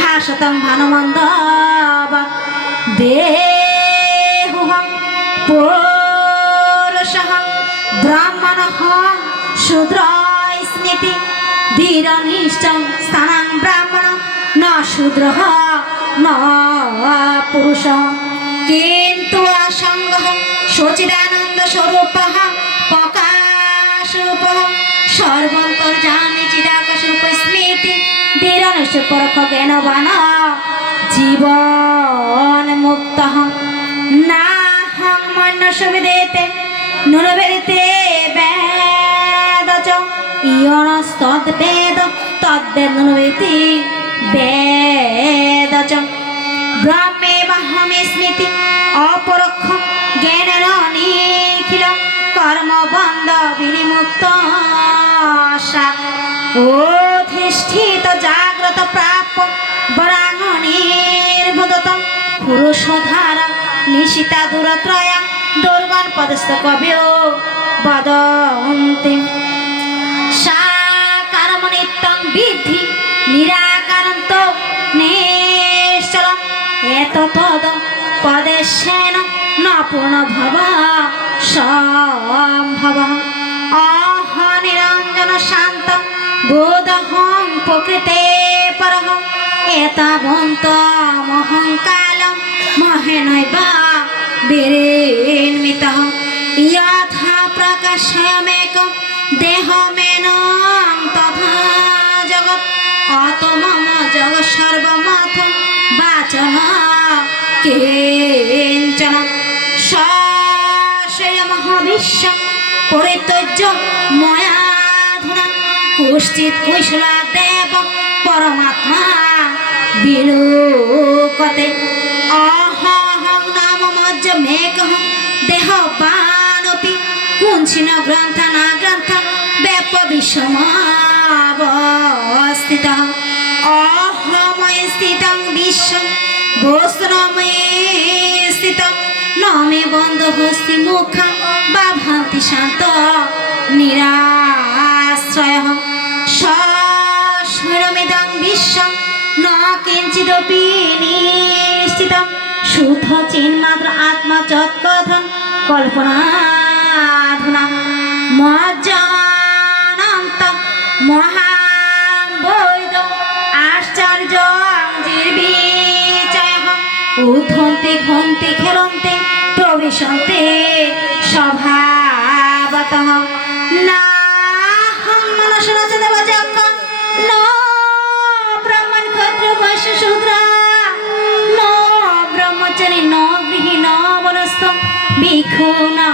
ভাষতং ভানুমন্দ দেহুহ পৌরষः ব্রাহ্মণः শূদ্র স্মৃতি ধীরনিষ্ঠং স্থানাং ব্রাহ্মণ ন শূদ্র ন পুরুষ। কিন্তু অসঙ্গ সচিদানন্দ স্বরূপ প্রকাশরূপ সর্বন্তর্যামী চিদাকাশরূপ স্মৃতি ধীরনিষ্ঠ পরখ জ্ঞানবান জীবন মুক্ত না হং মন্যস বিদেতে নুরবেদিতে বেদ চ। ইয়নস্তদ্বেদ তদ্বেদ নুরবেতি বেদ ব্রহ্মে বাহমে স্মৃতি, অপরক্ষ জ্ঞানের নিখিল। কর্মবন্ধ বিনিমুক্ত অধিষ্ঠিত জাগ্রত, প্রাপ্য বরাঙ্গ নির্ভুদত পুরুষ ধারা নিশিতা দূরত্রয় দুর্গণ পদস্থ কবিও বদন্তি। সাকারম নিত্যং বিদ্ধি নিরাকারন্ত, নিশ্চলম এত তদ পদেশেন ন পূর্ণ ভব, সম্ভব। অহ, নিরঞ্জন শান্ত বোধহং প্রকৃতে পরহ এতাবন্ত মহঙ্কাল মহেনৈব বিরিন্মিত যথা প্রকাশয়মেক দেহমেন তথা জগৎ। অত মম জগ সর্বমথ বাচন কিঞ্চন। সশয়মহবিশ্ব পরিত্যজ্য ময়াধুনা কুশ্চিৎ কৈশলা দেব পরমাত্মা বিলোকতে অহং নাম মজ্জ মেঘ দেহবানপি কুঞ্চিন গ্রন্থ না গ্রন্থ ব্যাপ বিষমাবস্থিত অহময় স্থিতং বিশ্বম বস্ত্রময়ে স্থিত। নমে বন্ধ হস্তি মুখ বা ভান্তি শান্ত। নিরাশ্রয় শুদ্ধ চিন্মাত্র আত্মা যৎকথন কল্পনাধুনা মজ্জানন্ত মহাবৈদ আশ্চর্য উদ্ধন্তে ঘন্তে খেলন্তে প্রবিশন্তে স্বভাবত না লিখো না।